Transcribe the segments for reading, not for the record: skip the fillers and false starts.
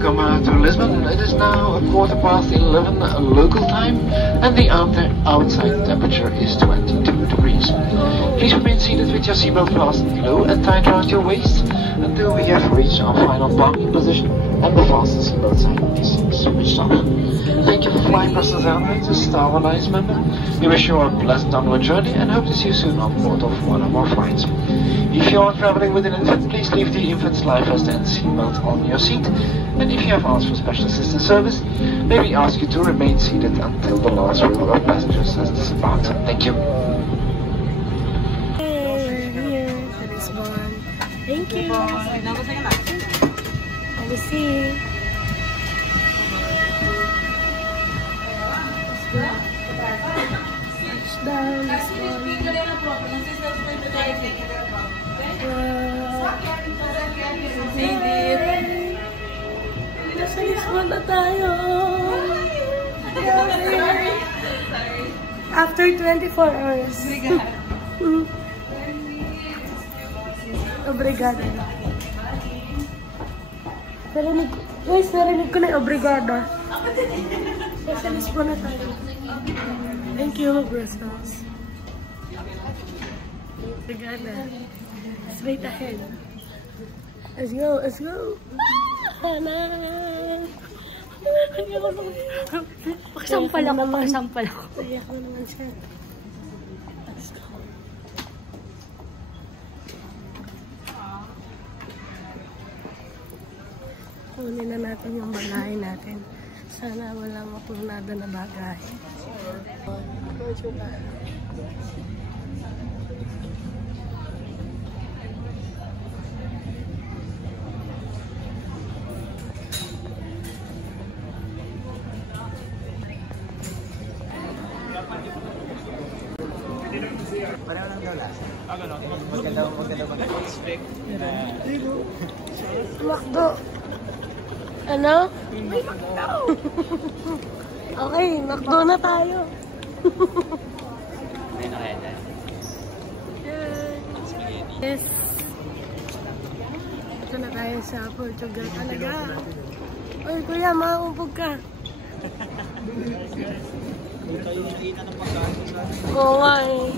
welcome to Lisbon. It is now 11:15 local time, and the outside temperature is 22 degrees. Please remain seated with your seatbelt fastened below and tied around your waist until we have reached our final parking position and the fasten seatbelt sign is switched off. Thank you for flying Brussels Airlines, a Star Alliance member. We wish you a pleasant onward journey and hope to see you soon on board of one or more flights. If you are traveling with an infant, please leave the infant's life vest and seatbelt on your seat. And if you have asked for special assistance service, may we ask you to remain seated until the last row of passengers has disembarked. Thank you. Hey, we're here at Lisbon. Thank you. Let me see. Touchdown, Lisbon. Nasa Lisbon na tayo. After 24 hours. Obrigada. Guys, narinig ko na yung obrigada. Nasa Lisbon na tayo. Thank you, Brussels. Obrigada. Straight ahead. Let's go, let's go. Pagsampal ako. Iyak na naman siya. Let's go. Kunin na natin yung bagay natin. Sana walang mapunada na bagay. Pareho lang daw lasa. Maganda mag-expect na... Makdo. Ano? Okay, Makdo na tayo. Yes. Ito na tayo sa Portugal talaga. Oy, kuya, maumpog ka. Oo nga eh.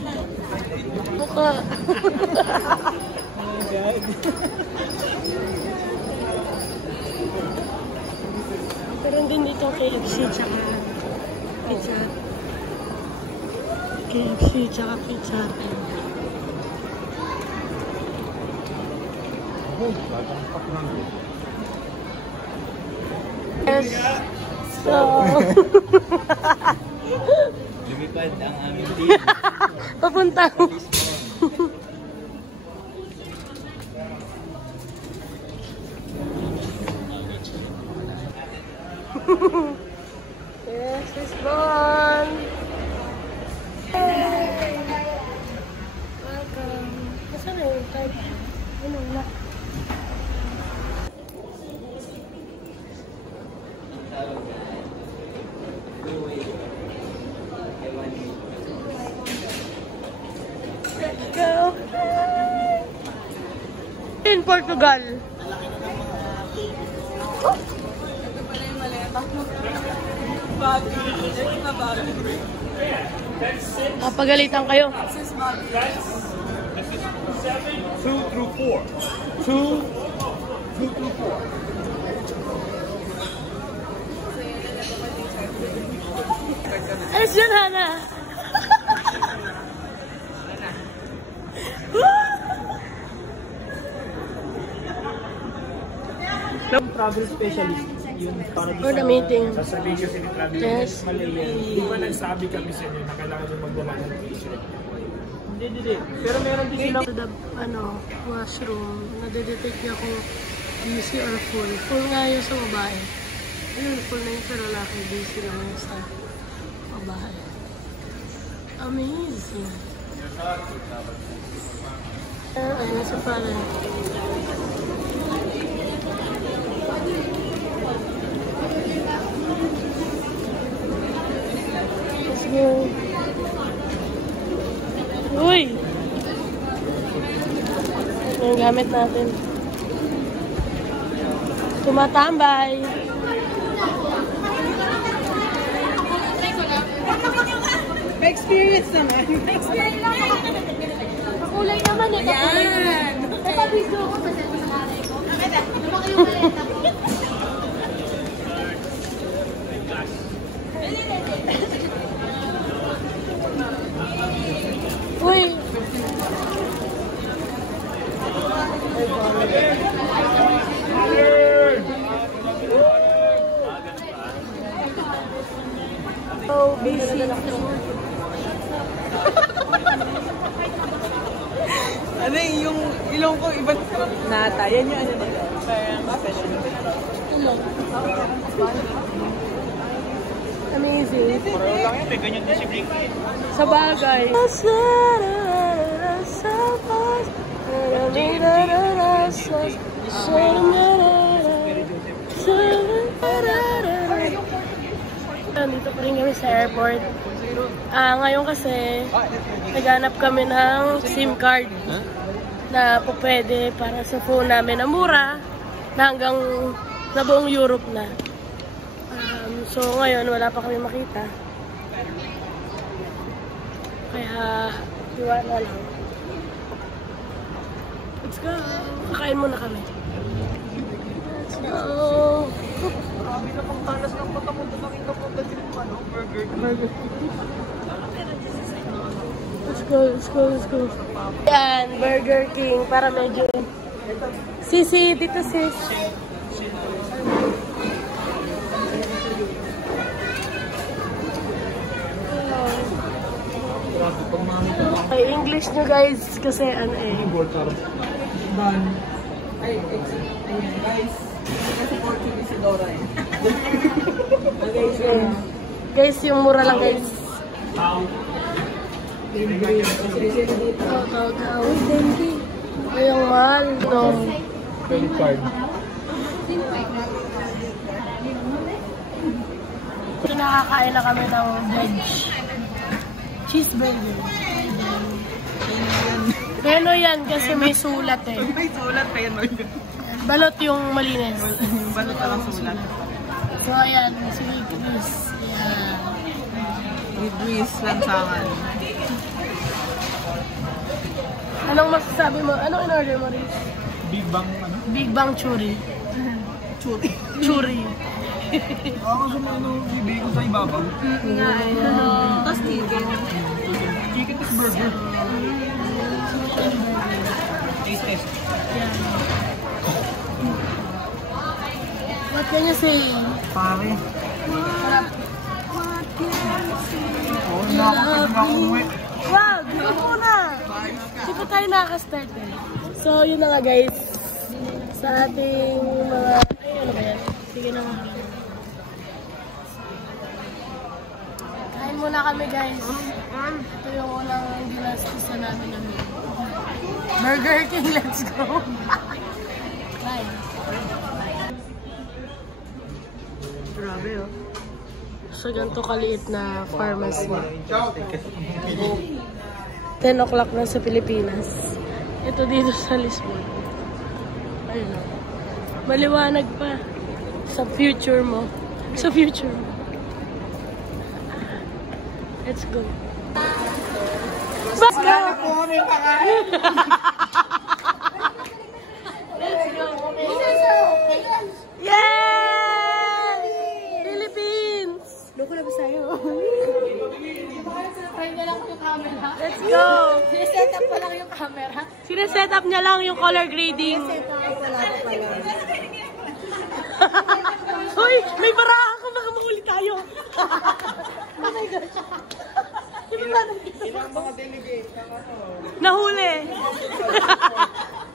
Mukha. Pero din dito KFC tsaka pizza. KFC tsaka pizza. Yes. So... Lumipad ang aming team. Papunta. Yes, Lisbon. Hey. Welcome. Nasaan na yung type? Ano na? Let's go. In Portugal. Pagalitan kayo. 2 through 4. 2 through 4. Ayos yun, Hana. Travel specialist yun para For the meeting. sasabihin kasi ni travel Yes. mali yan. Di ba nagsabi kami sa inyo na kailangan nyo magdala ng t-shirt? Hindi. Pero meron din silang To the, washroom. Nadedetect niya kung busy or full. Full nga yun sa babae. Ayun, full na yun sa lalaki. Busy naman yun sa babae. Amazing. Ayun sa pala. Let's go. Uy! Yung gamit natin. Tumatambay. May experience naman. Kulay naman eh. Yan! Nagpapidyo ako sa cellphone ng nanay ko. Lumaki yung maleta ko. Uy! So busy. Ano yung ilong ko iba nata. Yan yung ano nila. Parang professional. Amazing. Parang lang yan, may ganyan din si Blinky. Sa bagay. Nandito pa rin kami sa airport. Ngayon kasi naghanap kami ng SIM card na po pwede para sa phone namin na mura na hanggang sa buong Europe na. So ngayon wala pa kami makita. Kaya tiwala lang. Let's go! Kakain muna kami. Let's go! Grabe na pang talas ng mata mo. Tumaking ka po ba din ano? Burger. Let's go, let's go, let's go. Yan, Burger King para medyo... Sisi, dito sis. Okay, English nyo guys kasi ano eh. Ban. Ay, ayan guys. Kasi Portuguese si Dora eh. Guys, yung mura lang guys. Thank you. Ay, yung mahal. No. Credit card. Nakakain na kami ng veg. Cheeseburger. Pero yan kasi may sulat eh. May sulat pa yan. Balot yung malinis. Balot na lang sulat. So ayan, sige please. Yeah. With Luis Lansangan. Anong masasabi mo? Anong in-order mo rin? Big Bang, ano? Big Bang Churi. Churi. Churi. Ako sa mga bibigay ko sa ibabaw. Nga eh. Tapos chicken. Chicken is burger. Taste test. Yeah. What can you say? Pare. Oo, nakakapagod na umuwi. Wow, dito muna. Hindi pa tayo nakaka-start eh. So, yun na nga guys. Sa ating mga... Ay, ano ba yan? Sige na nga. Kain muna kami guys. Ito yung unang ginastusan namin namin. Burger King, let's go! Bye! Grabe oh. So, ganito kaliit na pharmacy. 10 o'clock na sa Pilipinas. Ito dito sa Lisbon. Ayun o. Maliwanag pa. Sa future mo. Sa future mo. Let's go. Let's go! Let's go. Yay! Philippines! Loko na ba sa'yo? Let's go! Sineset up pa lang yung camera. Sineset up niya lang yung color grading. Hoy! May baraha ka! Baka mahuli tayo! Oh my gosh! Ilang mga delegate ng ano? Nahuli!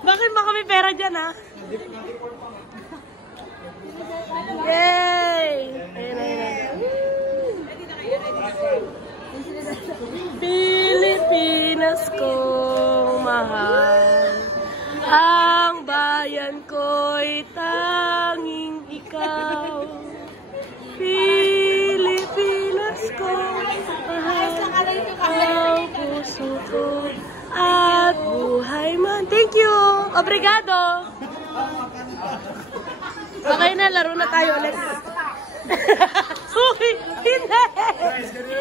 Bakit baka may pera dyan ha? Yay! Ayun, ayun. Pilipinas kong mahal, ang bayan ko'y tanging ikaw. Pilipinas kong mahal, ang puso ko at buhay man. Thank you! Obrigado! Okay. na, laro na tayo ulit. Uy, hindi!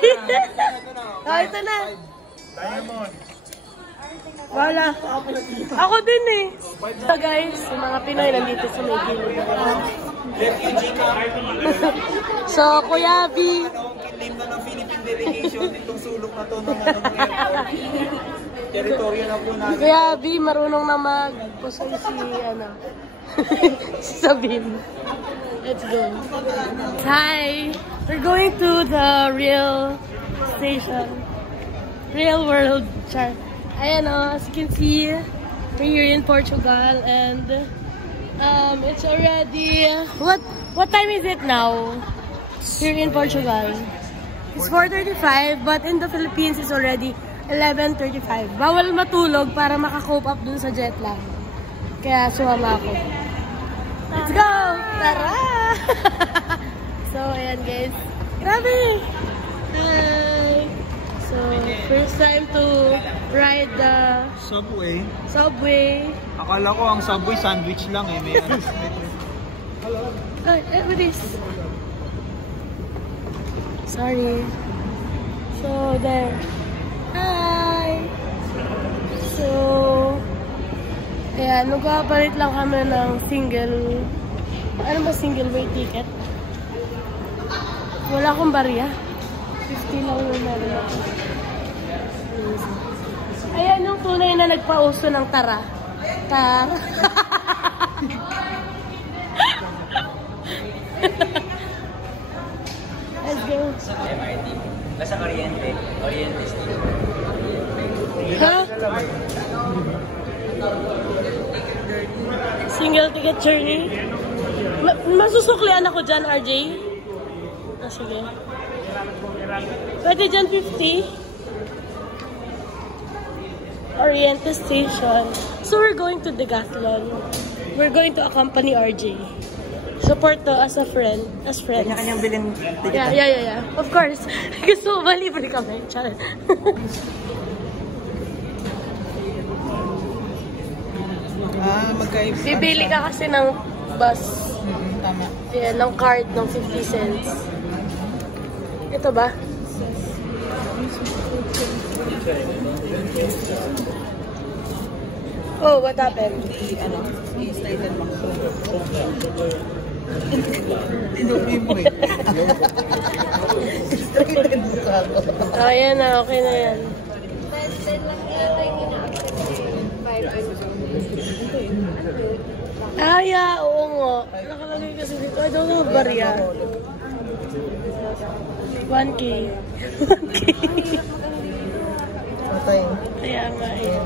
Hindi! Oh, ito na. Diamond. Wala. Ako din eh. So guys, yung mga Pinoy nandito sa may gilid. So, Kuya B. Kilim na ng Philippine delegation itong sulok na to ng teritoryo na po natin. Kuya B, marunong na mag-pusoy si Sabine. Let's go. Hi! We're going to the real station. Real world. Char. Ayan o, as you can see, we're here in Portugal and it's already, what time is it now? Here in Portugal. It's 4:35 but in the Philippines it's already 11:35. Bawal matulog para makakope up dun sa jet lag. Kaya sumama ako. Let's go! Tara! So, ayan guys. Grabe! Hi! So, first time to ride the subway. Akala ko ang subway sandwich lang eh. May ano. Ay, what is? Sorry. So, there. Hi! So, ayan, nagpapalit lang kami ng single, ano ba single way ticket? Wala akong barya. 50 lang yung meron ako. Ayan yung tunay na nagpauso ng tara. Tara. Let's go. MRT. Basta Oriente. Oriente Station. Ha? Single ticket journey? Masusuklian ako dyan, RJ? Ah, sige. Pwede dyan 50? Oriente Station. So we're going to Decathlon. We're going to accompany RJ. Support to as a friend. As friends. Kanya-kanyang bilhin. Yeah. Of course. Gusto mo ba libre kami? Char. Magkaiba. Bibili ka kasi ng bus. Tama. Yan, ng card ng 50 cents. Ito ba? Oh, what happened? I-started mo. Inuwi mo eh. Started mo ka ako. Oh, yan na. Okay na yan. Yeah. Oo nga. Nakalagay kasi dito. I don't have barya. 1K. 1K. Patay. Kaya nga eh.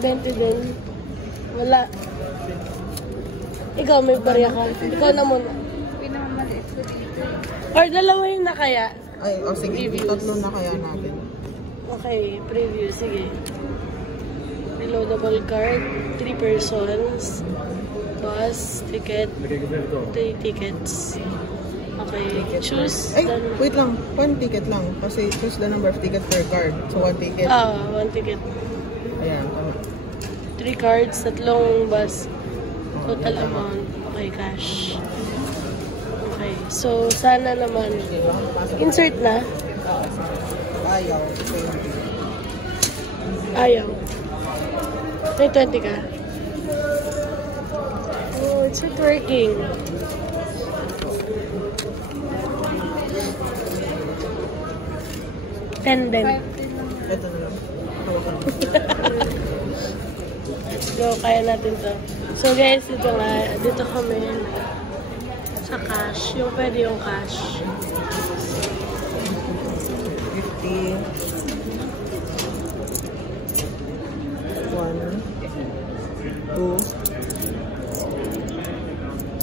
20 din. Wala. Ikaw may barya ka. Ikaw na muna. Or dalawahin na kaya? Ay, sige. Tatlo na kaya natin. Okay, preview. Sige. Reloadable card. 3 persons. Bus. Ticket. 3 tickets. Okay. Choose. Ay, wait lang. 1 ticket lang. Kasi choose the number of ticket per card. So, 1 ticket. 1 ticket. Ayan, tama. 3 cards, 3 bus. Total amount. Okay, cash. Okay, so sana naman. Insert na. Ayaw. Ayaw. May 20 ka. Oh, it's not working. Pendant. Ito na lang. Let's go, kaya natin to. So guys, dito nga, dito kami sa cash. Yung pwede yung cash. 50. 1, 2,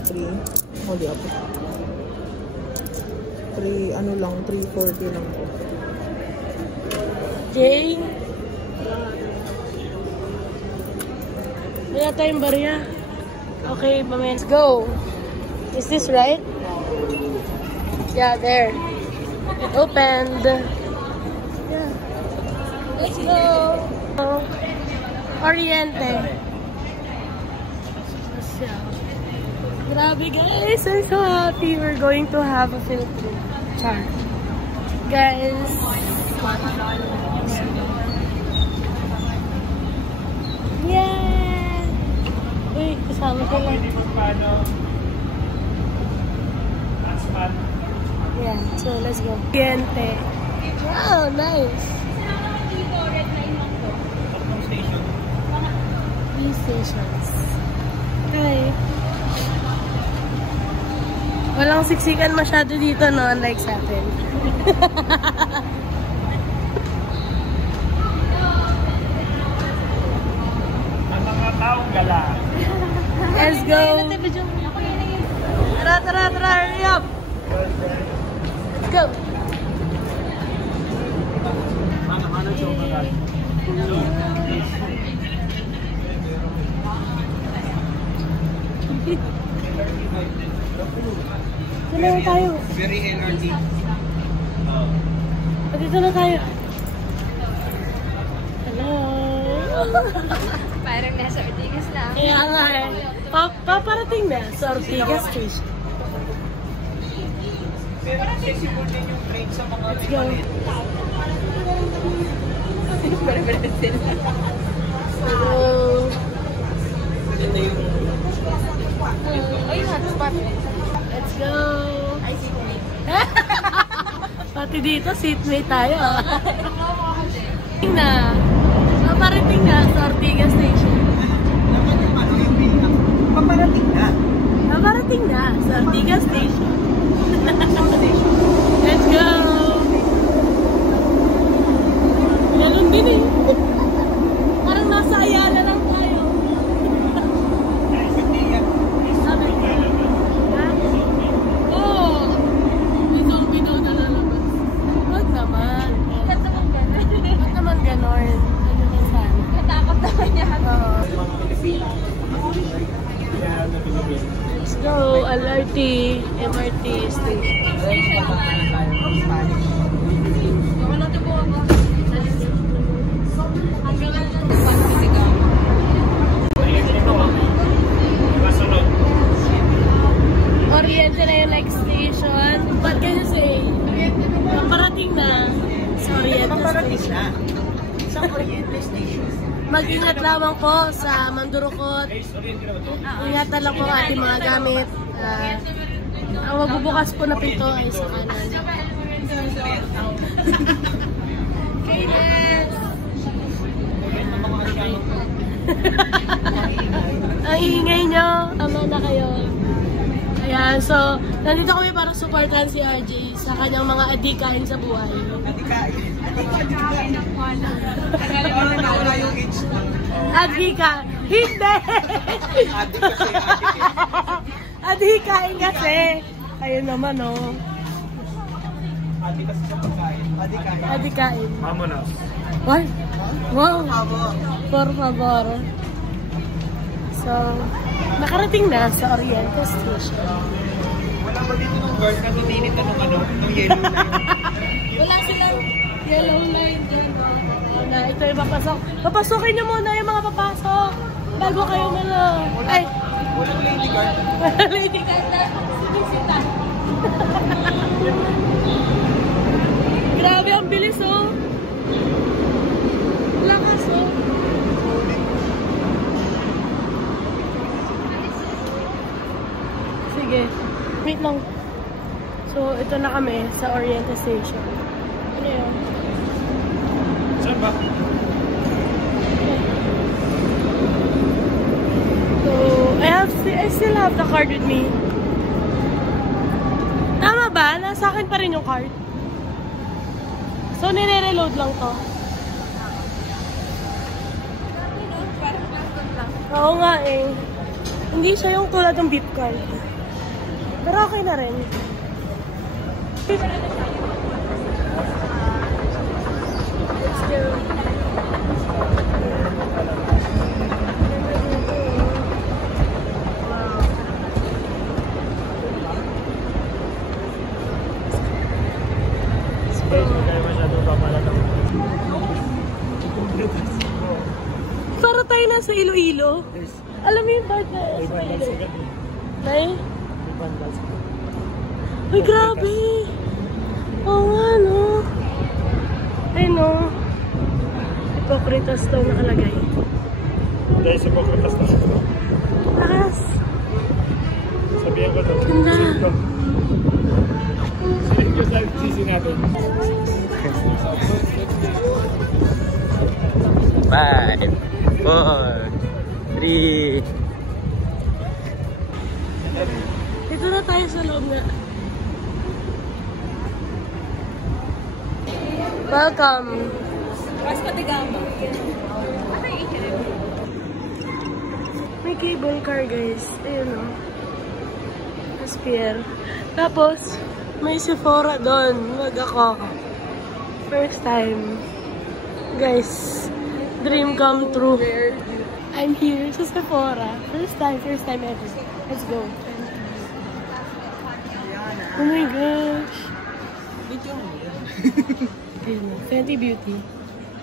3. Huli ako. 3, ano lang, 340 lang po. Jay? Wala tayong barya. Okay, mamaya. Let's go. Is this right? Yeah, there. It opened. Yeah. Let's go. Oriente. Grabe guys, I'm so happy we're going to have a field trip. Char. Guys. Yeah! Uy, kasama ko lang. Yeah, so let's go. Gente. Wow, nice. These stations. Hi. Walang siksikan masyado dito, no? Unlike sa atin. Ang mga taong gala. Let's go! Tara, tara, tara! Hurry up! Let's go! Dito na tayo. Very LRT. Dito na tayo. Hello. Parang nasa Ortigas lang. Kaya nga eh. Paparating na sa Ortigas Station. Pero accessible din yung train sa mga Let's go. Hello. Ito yung Ay, hotspot. Let's go. Ay, sige. Pati dito, seatmate tayo. Na. Paparating na sa Ortigas Station. naman yung ano yung pinaka. Paparating na. Paparating na sa Ortigas Station. Let's go! Meron din eh. Parang nasa Ayala lang tayo. Sabi ko. Ha? Oo. May zombie daw na lalabas. Huwag naman. Ba't naman gano'n? Ba't naman ganon? Ano na saan? Natakot naman yan. Oo. Let's go! LRT, MRT station. Oriente na yung next station. What can you say? Paparating na sa Oriente Paparating Station. na. Sa Oriente Station. Mag-ingat lamang po sa Mandurukot. Ingatan lang po ang ating mga gamit. Ang magbubukas po na pinto ay sa kanan. Kainis! Ang ingay nyo, ama na kayo. Ayan, so, nandito kami para supportan si RJ sa kanyang mga adikain sa buhay. Adikain. Wala yung age na. Adhika! Hindi! Adhikain kasi! Ayun naman, oh. Adi kasi sa pagkain. Adikain. Adhikain. Vámonos. What? Wow! Abo. Por favor. So, nakarating na sa Oriente Station. Wala pa dito ng guard kasi ninit na nung ano, nung yellow line. Wala silang yellow line dyan. Na, ito yung papasok. Papasukin nyo muna yung mga papasok. Bago kayo mga... Ay! Walang lady guard. Lady Ganda. Sinisita. Grabe, ang bilis, oh. Lakas, oh. Sige. Wait lang. So, ito na kami sa Oriente Station. Ano yun? Saan ba? So, I still have the card with me. Tama ba? Nasa akin pa rin yung card. So, nire-reload lang to. Oo nga eh. Hindi siya yung tulad ng beep card. Pero okay na rin. Let's go. Para tayo nasa Iloilo. Alam mo yung part na Nay? Uy, grabe! Oo nga, no? Ay, no? Hipocritas daw nakalagay. Dahil sa pagkakas na ito. Taas! Sabihan ko ito. Ganda! Sabihin ko sa sisi natin. 5, 4, 3. Dito na tayo sa loob nga. Welcome! May cable car, guys. Ayun, o. Aspire. Tapos, may Sephora doon. Wag ako. First time. Guys, dream come true. I'm here sa Sephora. First time ever. Let's go. Oh my gosh. Ayun na, Fenty Beauty.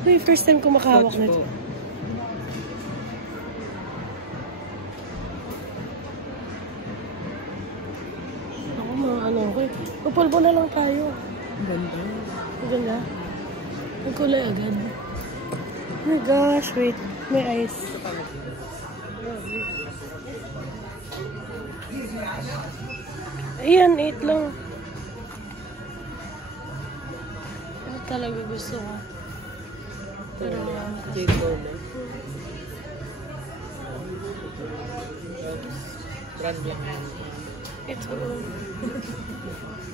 Uy, first time ko makahawak na ito. Ako mga ano ko eh. Pupulbo na lang tayo. Ang ganda. Ang ganda. Ang kulay agad. Oh my gosh, wait. May ice. Ayan, 8 lang. Ito talaga gusto ko. Pero, ito.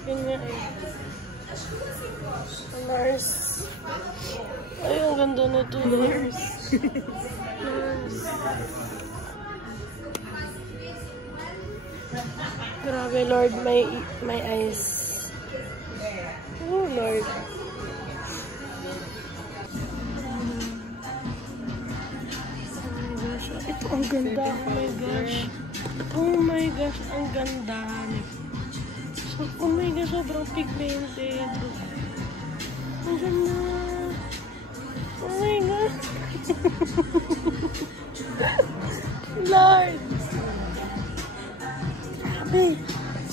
Yun nga eh. Nurse. Ay, ang ganda na ito. Nurse. Grabe, Lord, may eyes. Oh, Lord. Ito, ang ganda. Oh my gosh. Oh my gosh, ang ganda. So, oh my gosh, sobrang pigmented. Ang ganda. Oh my god. Lord. Grabe.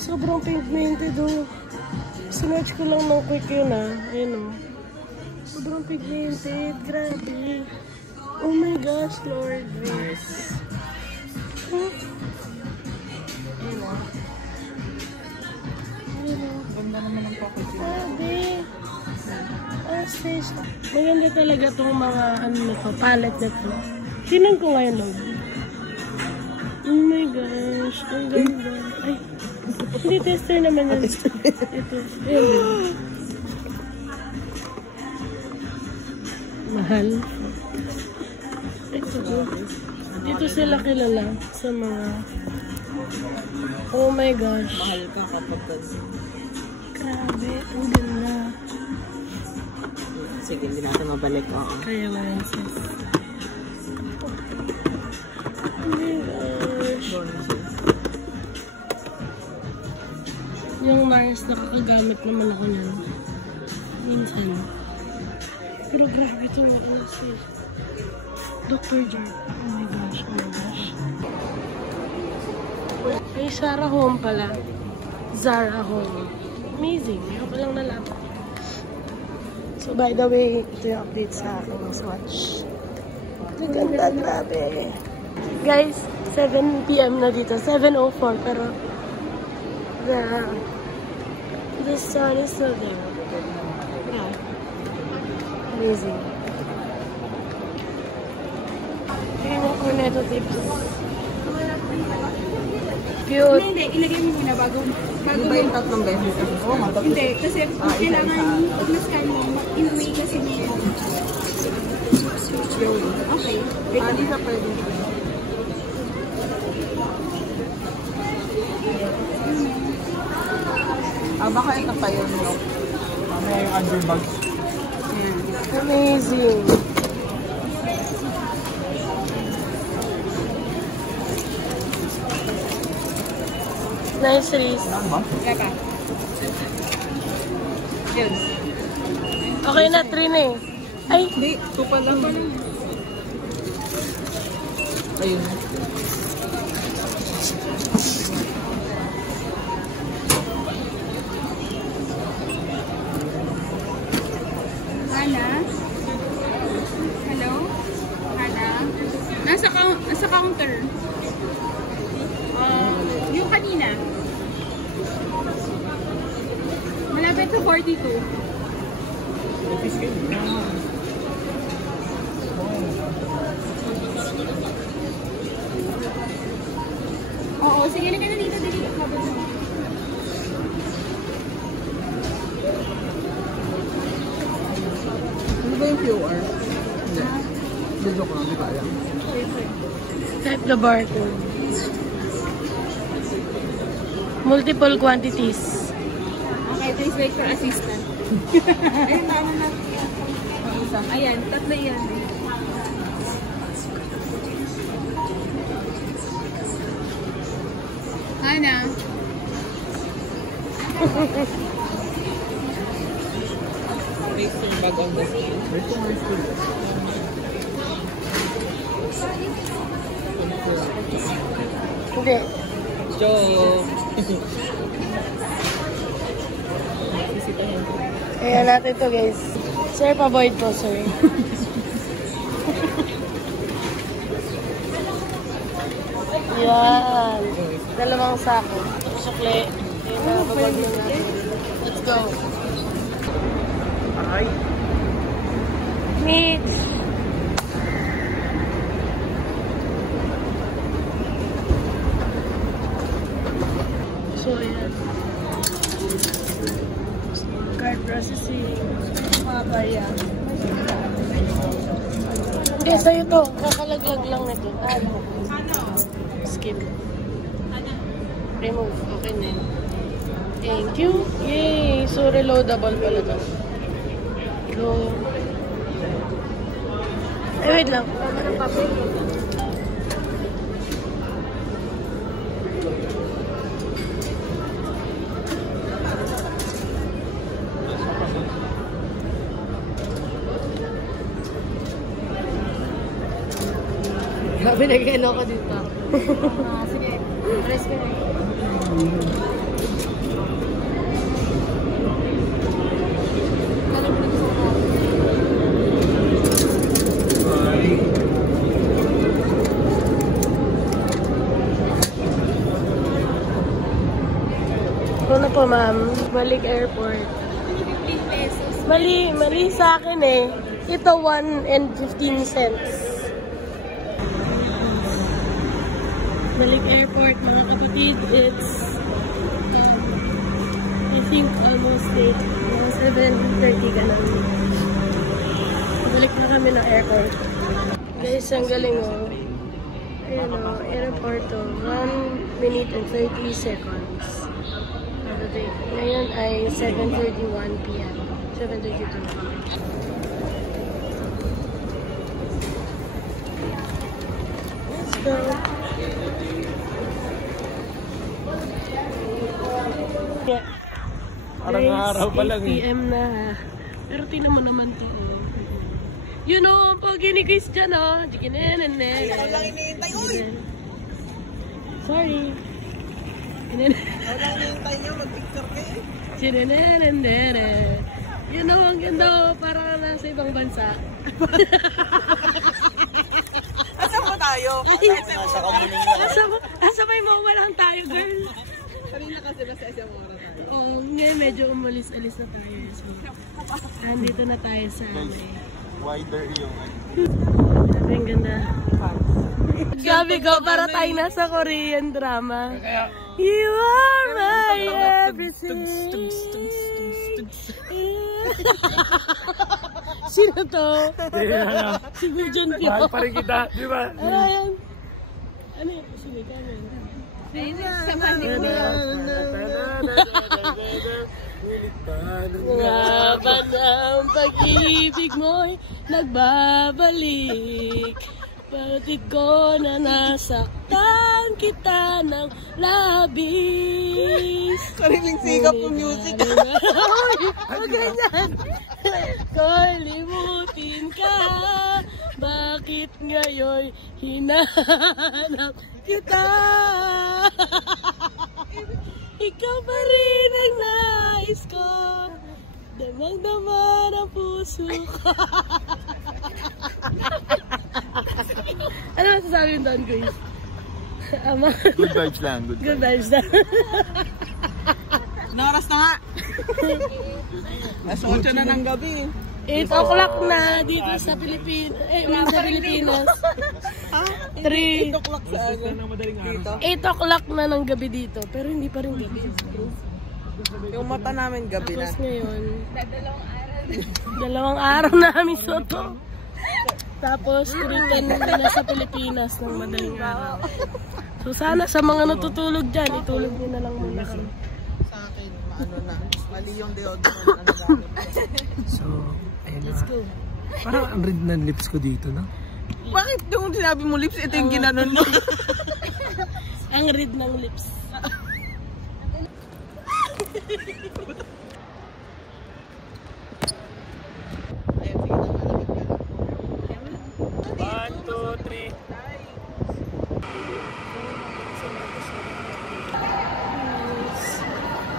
Sobrang pigmented, oh. Sinerch ko lang ng quick yun, ah. Ayun, oh. Sobrang pigmented. Grabe. Oh my gosh, Lord. Yes. Huh? Ayun, oh. Ayun, oh. Ganda naman ang package. Grabe. Oh, sis. Maganda talaga itong mga, ano nito, palette nito. Tinan ko ngayon, Lord. Oh my gosh. Ang ganda. Ay. Hindi, tester naman yan. Ito. Ayun. Mahal. Ito. Dito sila kilala sa mga... Oh my gosh. Mahal ka kapag Grabe. Ang ganda. sige, hindi natin mabalik. Kaya wala sis. Oh my gosh. Yung Mars, nakakagamit naman ako niyan. Minsan. Pero grabe ito mga sis. Dr. Jar. Oh my gosh, oh my gosh. May Zara Home pala. Zara Home. Amazing. Ngayon ko lang nalaman. So by the way, ito yung update sa aking swatch. Ang ganda, grabe. Guys, 7 PM na dito. 7:04 pero the sun is still there. Yeah. Amazing. Tingnan mo Cornetto tips. Cute. Hindi, ilagay mo muna bago Ba yung tatlong beses? Oo, matapos. Hindi, kasi kailangan mas-scan mo. In-way kasi niya. Okay. Hindi na pwede. Baka ito pa yun, no? Mamaya yung underbags. Amazing. Nice, Reese. Teka. Yun. Okay na, 3 na eh. Ay, Hindi, 2 pa lang. Ayun. Hana? Hello? Hana? Nasa counter. Yung kanina. Malapit sa 42. Oo, sige na ka na dito. Ano ba yung QR? Hindi. Video ko lang, di ba alam? Type the barcode. Multiple quantities. Okay, please wait for assistant. Ayun, tama na. Ayan, tatlo yan. Hana? Place your bag on the screen. Where's the more screen? Hindi. Joke! Kaya natin to guys. Sir, pa-void po, sir. Yan. Dalawang sako. Sukle. Ayan na, babag na natin. Let's go. Ay. Mitch! So, ayan. Card processing. Mga kaya. Hindi, sa'yo to. Kakalaglag lang nito. Skip. Remove. Okay na yun. Thank you. Yay! So, reloadable pala to. Go. Ay, wait lang. Grabe, nag-ano ko dito. Sige, press ko na. Ito na po, ma'am. Balik airport. 15 pesos. Mali sa akin eh. Ito 1 and 15 cents. Balik airport, mga kapatid. It's, I think, almost 8. Mga 7:30 ka na. Balik na kami ng airport. Guys, ang galing oh. Ayan o, airport o. 1 minute and 30 seconds. Ngayon ay 7:31 p.m. 7:32. Let's go. Yeah. Parang araw pa lang 8 p.m. na. Pero tinan mo naman to. You know, ang pogi ni Chris dyan, oh. Ay, ako lang iniintay. Uy! Sorry. Ako lang iniintay niyo. Mag-picture kayo. You know, ang ganda, oh. Parang nasa ibang bansa. Asan mo tayo? Asa may mawalan tayo, girl? Kanina kasi nasa isang oras tayo. Oo, ngayon medyo umalis-alis na tayo. So, nandito na tayo sa Wider yung... Sabi, ang ganda. Sabi ko, para tayo nasa Korean drama. You are my everything. Sino to? Si Virgin Pio. Mahal pa rin kita, di ba? Ano yan? Ano yan? Sige, kanan. Sa Manila. Laban ang pag-ibig mo'y nagbabalik. Pati ko na nasaktan kita ng labis. Sariling sikap ng music. Huwag ganyan. Kalimutin ka. Bakit ngayon hinahanap kita? Ikaw pa rin ang nais ko. Damang-dama ng puso ko. Ano masasabi yung doon, Grace? Good vibes lang. Good vibes lang. Naras na nga. Alas 8 na ng gabi. 8 o'clock na dito sa Pilipinas. Sa Pilipinas. 8 o'clock sa aga. 8 o'clock na ng gabi dito. Pero hindi pa rin gabi. Yung mata namin gabi na. Tapos ngayon, dalawang araw namin soto. Tapos, 3:10 na sa Pilipinas ng madaling araw. So, sana sa mga natutulog dyan, itulog nyo na lang muna kami. Sa akin, ano na. Mali yung deodorant na nagamit. So, ayun na. Let's go. Parang ang red ng lips ko dito, no? Bakit yung sinabi mo lips, ito yung ginanon mo? Ang red ng lips. One, two, three.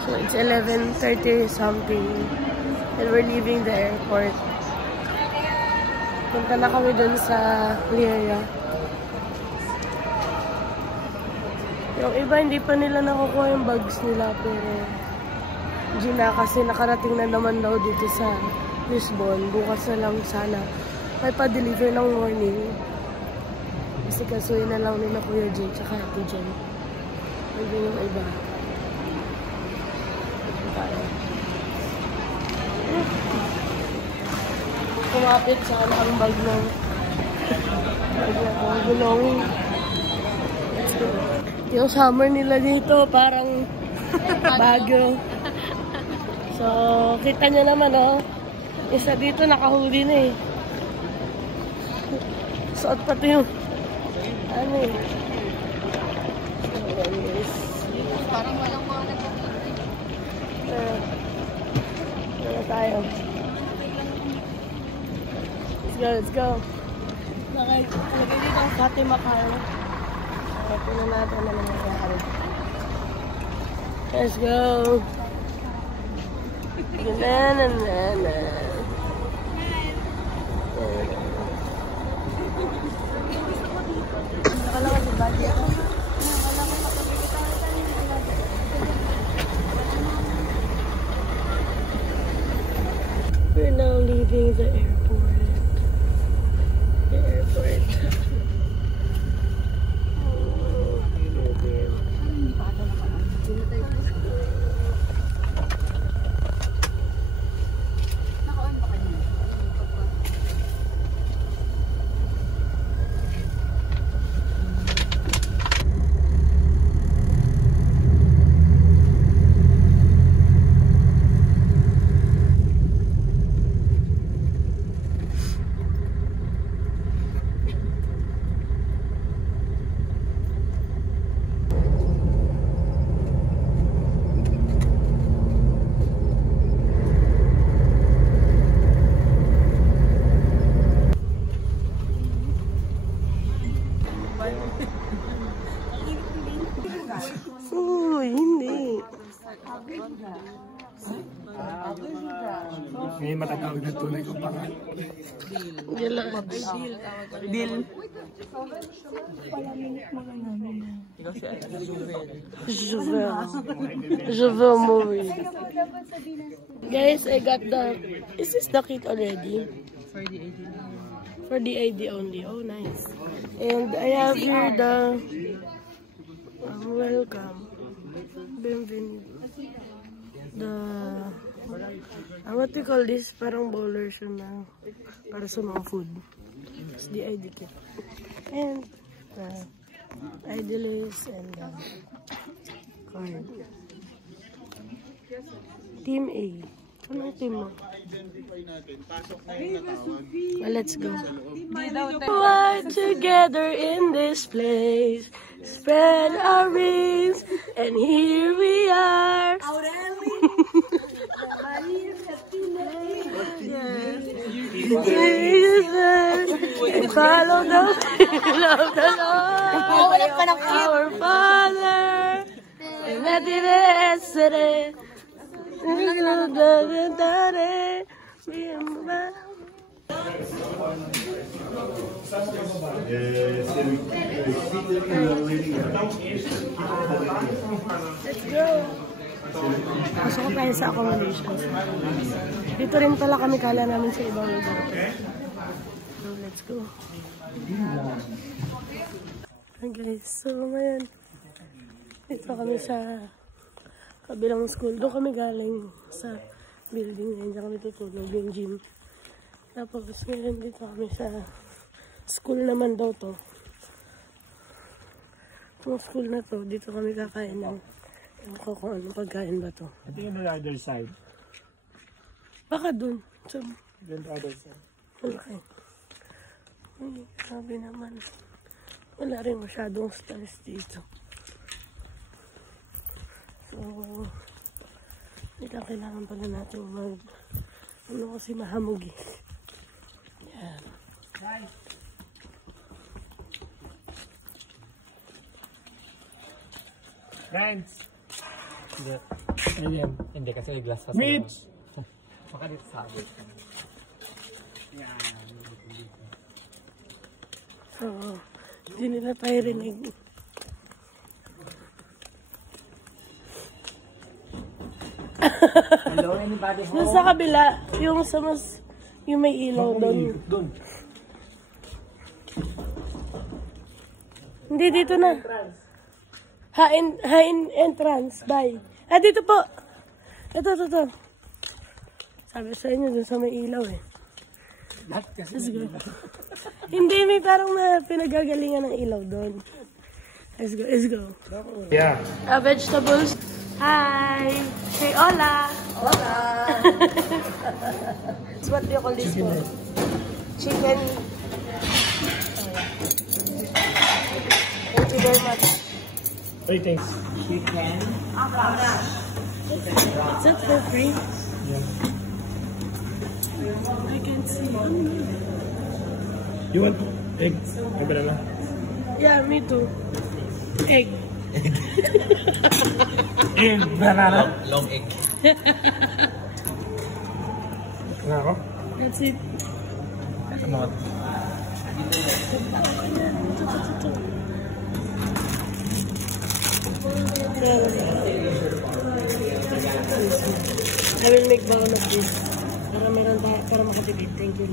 So, it's 11:30 something. And we're leaving the airport. Punta na kami dun sa Liria. Yung iba, hindi pa nila nakukuha yung bags nila. Pero, Gina, kasi nakarating na naman daw dito sa Lisbon. Bukas na lang sana. May pa-deliver ng morning. Kasi kasuyin na lang nila Kuya Jen tsaka Ate Jen. Hindi yung iba. Kumapit sana ang bag ng gulong. Let's go. Yung summer nila dito parang Baguio. So, kita nyo naman, oh. Isa dito nakahuli na eh. Suot pa ito yung ano eh. Parang walang mga nagpapalagay. Wala tayo. Let's go. Nakagay dito ang Kate Macaro. Tingnan natin na nangyayari. Let's go. Na-na-na-na. Nakalangan sa body ako. We're now leaving the airport. The airport. Hindi. Ngayon matatawag na tunay ko pangalan. Deal. Juvel movie. Guys, I got the... Is this the kit already? For the ID only. Oh, nice. And I have here the... welcome. Bienvenido. The... what do you call this? Parang bowler siya na para sa mga food. It's the ID kit. And the ID list and the card. Team A. Anong team mo? Well, let's go. We're together in this place. Spread our wings, and here we are. And follow the will of the Lord, our Father. And let it yesterday. Let's go! Pasok ko tayo sa accommodation. Dito rin pala kami, kala namin sa ibang lugar. So, let's go. Okay, so ngayon, dito kami sa kabilang school. Doon kami galing sa building ngayon. Diyan kami tutulog yung gym. Tapos ngayon dito kami sa school naman daw to. Yung school na to, dito kami kakain ng kung anong pagkain ba to. I think on the other side. Baka dun. So, Then the other side. okay. Ay, grabe naman. Wala rin masyadong stars dito. So, hindi lang kailangan pala natin ano kasi mahamog eh. Yan. Friends! Hindi. Hindi kasi may glass pa sa Mitch! Baka dito sa abot. So, hindi nila tayo rinig. Hello, anybody home? Doon sa kabila, yung sa mas, yung may ilaw doon. Doon. Hindi, dito na. Hain entrance. Bye. Ah, dito po. Ito. Sabi sa inyo, doon sa may ilaw eh. Let's go. Hindi, may parang pinagagalingan ng ilaw doon. Let's go. Yeah. Vegetables. Hi. Say hola. Hola! What do you call this one? Chicken. Thank you very much. What do you think? Chicken. Is it for free? Yeah. I can see. You want egg? Ay, banana? Yeah, me too. Egg. Egg, banana. Long egg. Ano ako? That's it. Ano ako? I will make bowl of this. Para makatipid. Thank you.